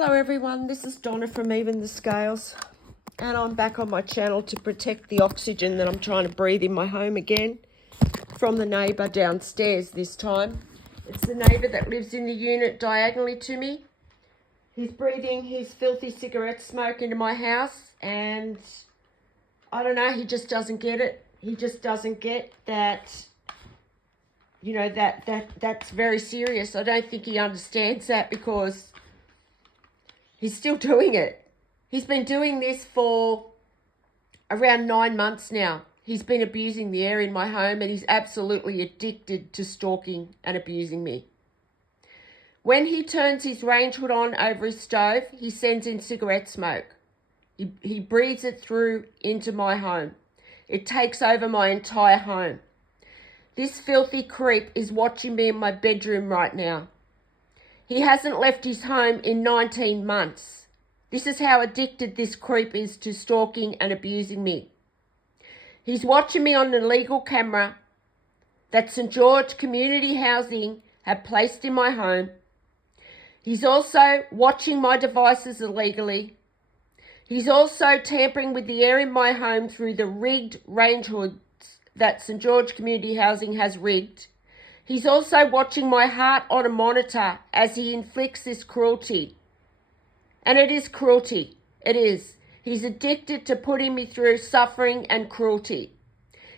Hello everyone, this is Donna from Even the Scales, and I'm back on my channel to protect the oxygen that I'm trying to breathe in my home again from the neighbour downstairs this time. It's the neighbour that lives in the unit diagonally to me. He's breathing his filthy cigarette smoke into my house, and I don't know, he just doesn't get it. He just doesn't get that, you know, that's very serious. I don't think he understands that because he's still doing it. He's been doing this for around 9 months now. He's been abusing the air in my home, and he's absolutely addicted to stalking and abusing me. When he turns his range hood on over his stove, he sends in cigarette smoke. He breathes it through into my home. It takes over my entire home. This filthy creep is watching me in my bedroom right now. He hasn't left his home in 19 months. This is how addicted this creep is to stalking and abusing me. He's watching me on an illegal camera that St. George Community Housing have placed in my home. He's also watching my devices illegally. He's also tampering with the air in my home through the rigged range hoods that St. George Community Housing has rigged. He's also watching my heart on a monitor as he inflicts this cruelty. And it is cruelty. It is. He's addicted to putting me through suffering and cruelty.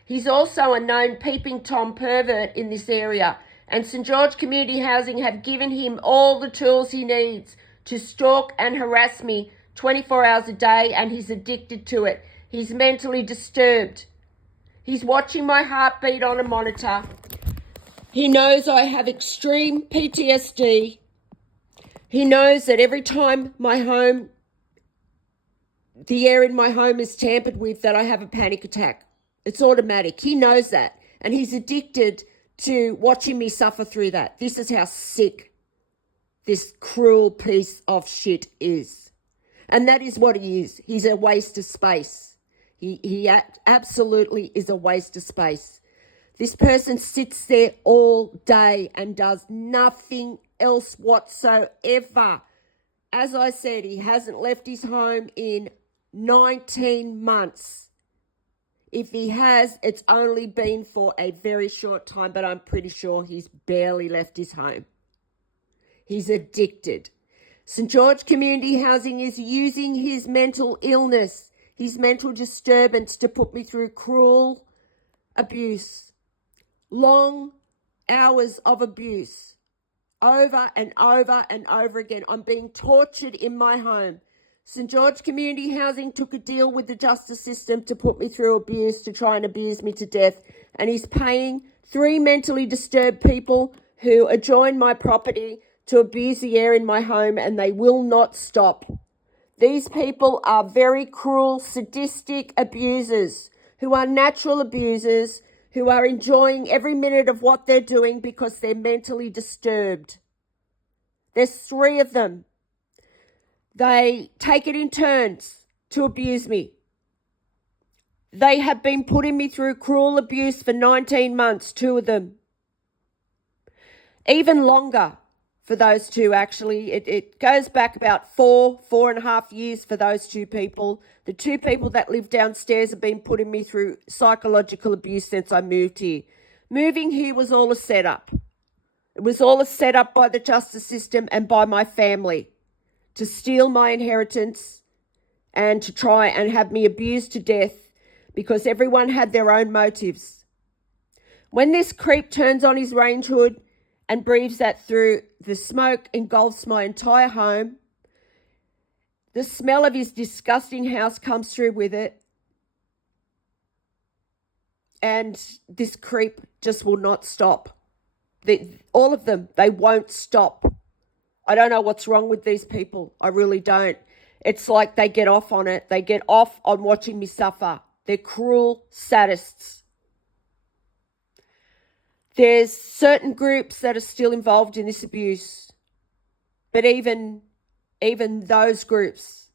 He's also a known peeping Tom pervert in this area, and St. George Community Housing have given him all the tools he needs to stalk and harass me 24 hours a day, and he's addicted to it. He's mentally disturbed. He's watching my heartbeat on a monitor. He knows I have extreme PTSD. He knows that every time the air in my home is tampered with, that I have a panic attack. It's automatic. He knows that. And he's addicted to watching me suffer through that. This is how sick this cruel piece of shit is. And that is what he is. He's a waste of space. He absolutely is a waste of space. This person sits there all day and does nothing else whatsoever. As I said, he hasn't left his home in 19 months. If he has, it's only been for a very short time, but I'm pretty sure he's barely left his home. He's addicted. St. George Community Housing is using his mental illness, his mental disturbance to put me through cruel abuse. Long hours of abuse over and over and over again. I'm being tortured in my home. St. George Community Housing took a deal with the justice system to put me through abuse, to try and abuse me to death. And he's paying 3 mentally disturbed people who adjoin my property to abuse the air in my home, and they will not stop. These people are very cruel, sadistic abusers who are natural abusers, who are enjoying every minute of what they're doing because they're mentally disturbed. There's 3 of them. They take it in turns to abuse me. They have been putting me through cruel abuse for 19 months, 2 of them. Even longer for those 2, actually. It goes back about 4.5 years for those 2 people. The 2 people that live downstairs have been putting me through psychological abuse since I moved here. Moving here was all a setup. It was all a setup by the justice system and by my family to steal my inheritance and to try and have me abused to death because everyone had their own motives. When this creep turns on his range hood and breathes that through, the smoke engulfs my entire home. The smell of his disgusting house comes through with it. And this creep just will not stop. All of them, they won't stop. I don't know what's wrong with these people. I really don't. It's like they get off on it. They get off on watching me suffer. They're cruel sadists. There's certain groups that are still involved in this abuse. But even those groups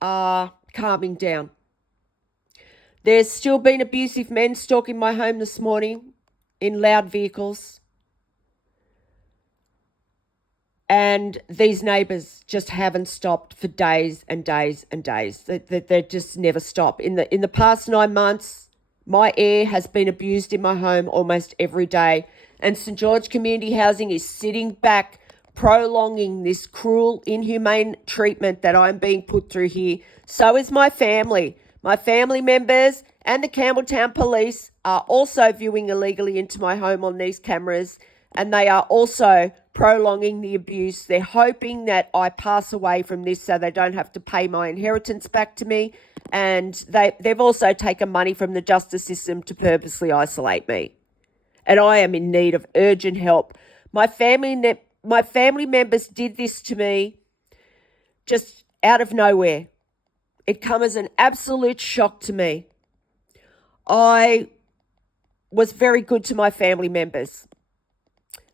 are calming down. There's still been abusive men stalking my home this morning in loud vehicles. And these neighbours just haven't stopped for days and days and days. They just never stop. In the past 9 months, my air has been abused in my home almost every day. And St. George Community Housing is sitting back, prolonging this cruel, inhumane treatment that I'm being put through here. So is my family. My family members and the Campbelltown Police are also viewing illegally into my home on these cameras, and they are also prolonging the abuse. They're hoping that I pass away from this so they don't have to pay my inheritance back to me, and they've also taken money from the justice system to purposely isolate me. And I am in need of urgent help. My family members did this to me just out of nowhere. It came as an absolute shock to me. I was very good to my family members.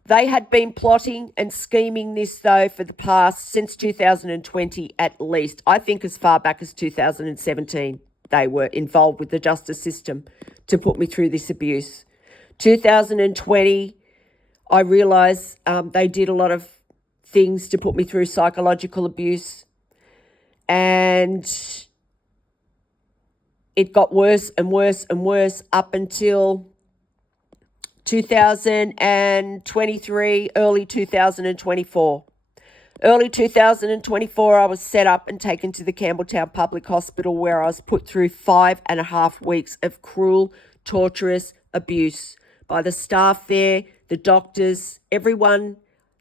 They had been plotting and scheming this, though, for the past, since 2020 at least. I think as far back as 2017, they were involved with the justice system to put me through this abuse. 2020, I realised they did a lot of things to put me through psychological abuse. And it got worse and worse and worse up until 2023, early 2024. Early 2024, I was set up and taken to the Campbelltown Public Hospital, where I was put through 5.5 weeks of cruel, torturous abuse by the staff there, the doctors, everyone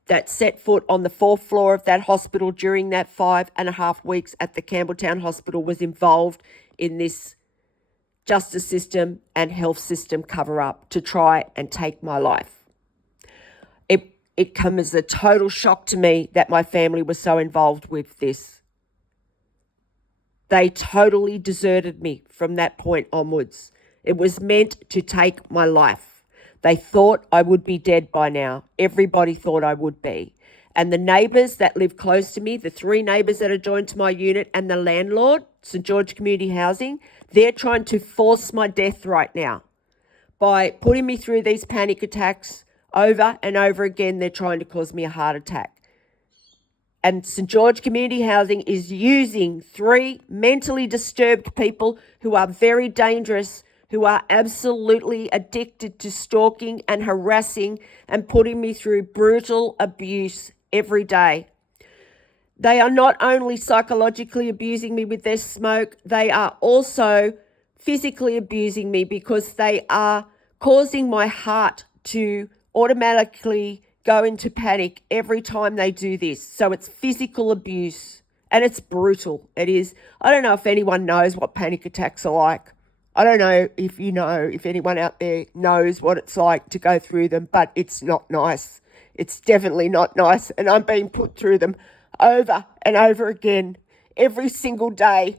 that set foot on the 4th floor of that hospital during that 5.5 weeks at the Campbelltown Hospital was involved in this justice system and health system cover-up to try and take my life. It came as a total shock to me that my family was so involved with this. They totally deserted me from that point onwards. It was meant to take my life. They thought I would be dead by now. Everybody thought I would be. And the neighbours that live close to me, the 3 neighbours that are joined to my unit, and the landlord, St. George Community Housing, they're trying to force my death right now. By putting me through these panic attacks over and over again, they're trying to cause me a heart attack. And St. George Community Housing is using 3 mentally disturbed people who are very dangerous, who are absolutely addicted to stalking and harassing and putting me through brutal abuse every day. They are not only psychologically abusing me with their smoke, they are also physically abusing me, because they are causing my heart to automatically go into panic every time they do this. So it's physical abuse, and it's brutal. It is. I don't know if anyone knows what panic attacks are like. I don't know if if anyone out there knows what it's like to go through them, but it's not nice. It's definitely not nice, and I'm being put through them over and over again every single day,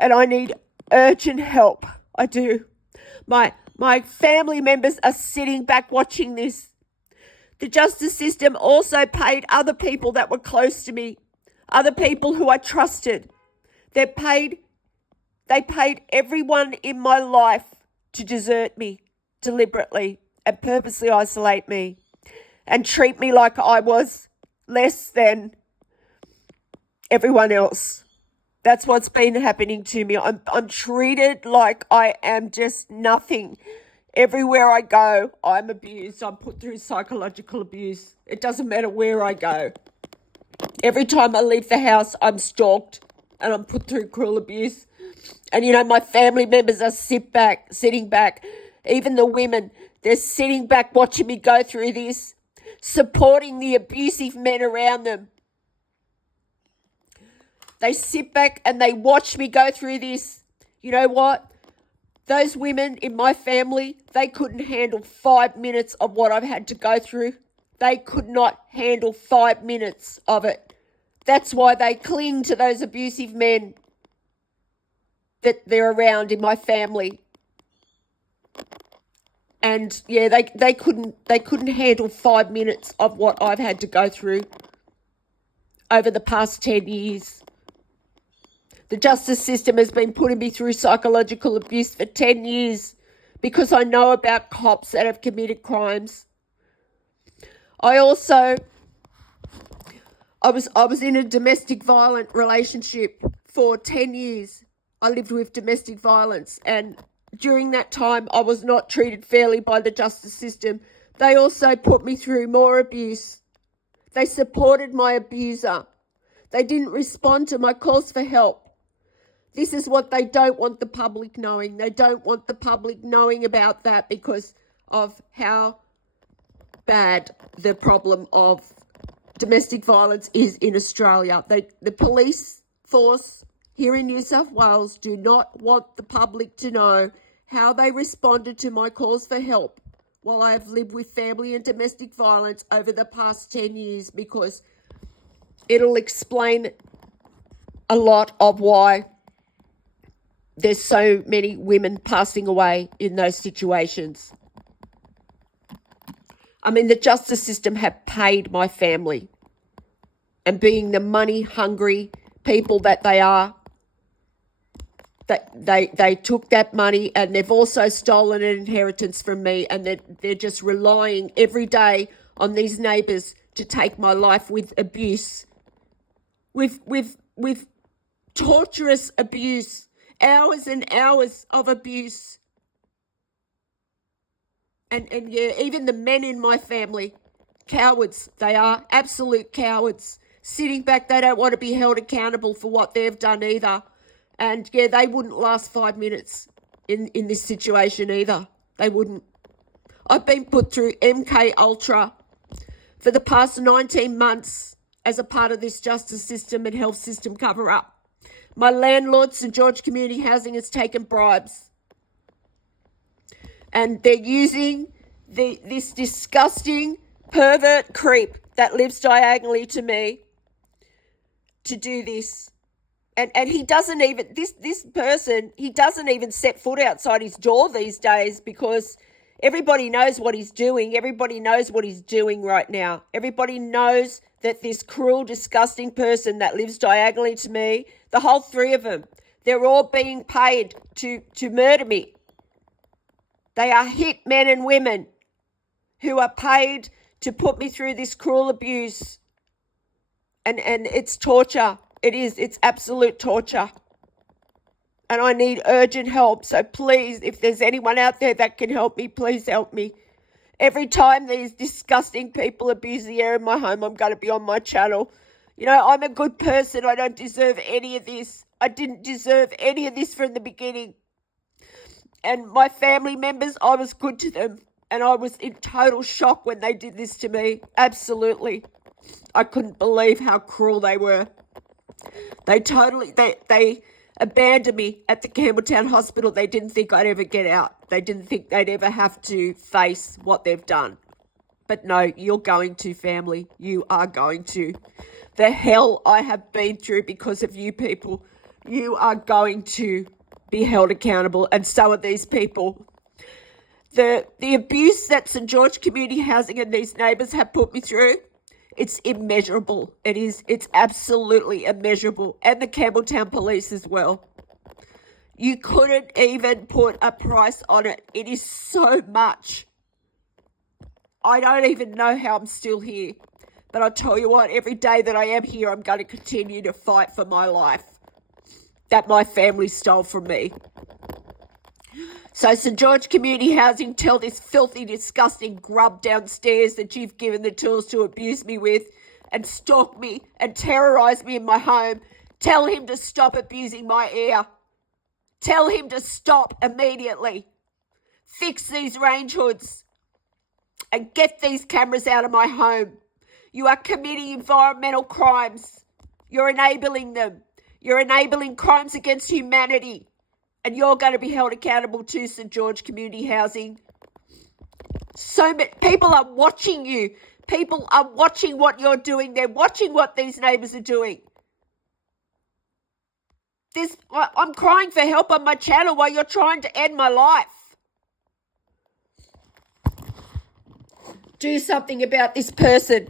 and I need urgent help. I do. My family members are sitting back watching this. The justice system also paid other people that were close to me, other people who I trusted. They paid everyone in my life to desert me deliberately and purposely isolate me and treat me like I was less than everyone else. That's what's been happening to me. I'm treated like I am just nothing. Everywhere I go, I'm abused. I'm put through psychological abuse. It doesn't matter where I go. Every time I leave the house, I'm stalked and I'm put through cruel abuse. And, my family members are sitting back. Even the women, they're sitting back watching me go through this, supporting the abusive men around them. They sit back and they watch me go through this. You know what? Those women in my family, they couldn't handle 5 minutes of what I've had to go through. They could not handle 5 minutes of it. That's why they cling to those abusive men that they're around in my family. And yeah, they couldn't handle 5 minutes of what I've had to go through over the past 10 years. The justice system has been putting me through psychological abuse for 10 years because I know about cops that have committed crimes. I also I was in a domestic violent relationship for 10 years. I lived with domestic violence, and during that time I was not treated fairly by the justice system. They also put me through more abuse. They supported my abuser. They didn't respond to my calls for help. This is what they don't want the public knowing. They don't want the public knowing about that because of how bad the problem of domestic violence is in Australia. The police force here in New South Wales do not want the public to know how they responded to my calls for help while I have lived with family and domestic violence over the past 10 years, because it'll explain a lot of why there's so many women passing away in those situations. I mean, the justice system have paid my family, and being the money-hungry people that they are, they took that money, and they've also stolen an inheritance from me, and they're just relying every day on these neighbours to take my life with abuse, with torturous abuse, hours and hours of abuse. And yeah, even the men in my family, cowards, they are absolute cowards. Sitting back, they don't want to be held accountable for what they've done either. And yeah, they wouldn't last 5 minutes in this situation either. They wouldn't. I've been put through MK Ultra for the past 19 months as a part of this justice system and health system cover-up. My landlord, St George Community Housing, has taken bribes. And they're using this disgusting pervert creep that lives diagonally to me to do this. And he doesn't even, this person, he doesn't even set foot outside his door these days because everybody knows what he's doing. Everybody knows what he's doing right now. Everybody knows that this cruel, disgusting person that lives diagonally to me, the whole three of them, they're all being paid to murder me. They are hit men and women who are paid to put me through this cruel abuse. And it's torture. It is. It's absolute torture. And I need urgent help. So please, if there's anyone out there that can help me, please help me. Every time these disgusting people abuse the air in my home, I'm going to be on my channel. You know, I'm a good person. I don't deserve any of this. I didn't deserve any of this from the beginning. And my family members, I was good to them. And I was in total shock when they did this to me. Absolutely. I couldn't believe how cruel they were. They abandoned me at the Campbelltown Hospital. They didn't think I'd ever get out. They didn't think they'd ever have to face what they've done. But no, you're going to, family. You are going to. The hell I have been through because of you people. You are going to be held accountable, and so are these people. The abuse that St George Community Housing and these neighbours have put me through, it's immeasurable. It's absolutely immeasurable. And the Campbelltown Police as well. You couldn't even put a price on it. It is so much. I don't even know how I'm still here. But I'll tell you what, every day that I am here, I'm going to continue to fight for my life that my family stole from me. So St George Community Housing, tell this filthy, disgusting grub downstairs that you've given the tools to abuse me with and stalk me and terrorise me in my home. Tell him to stop abusing my ear. Tell him to stop immediately. Fix these range hoods and get these cameras out of my home. You are committing environmental crimes. You're enabling them. You're enabling crimes against humanity. And you're going to be held accountable to St George Community Housing. So many people are watching you. People are watching what you're doing. They're watching what these neighbours are doing. I'm crying for help on my channel while you're trying to end my life. Do something about this person.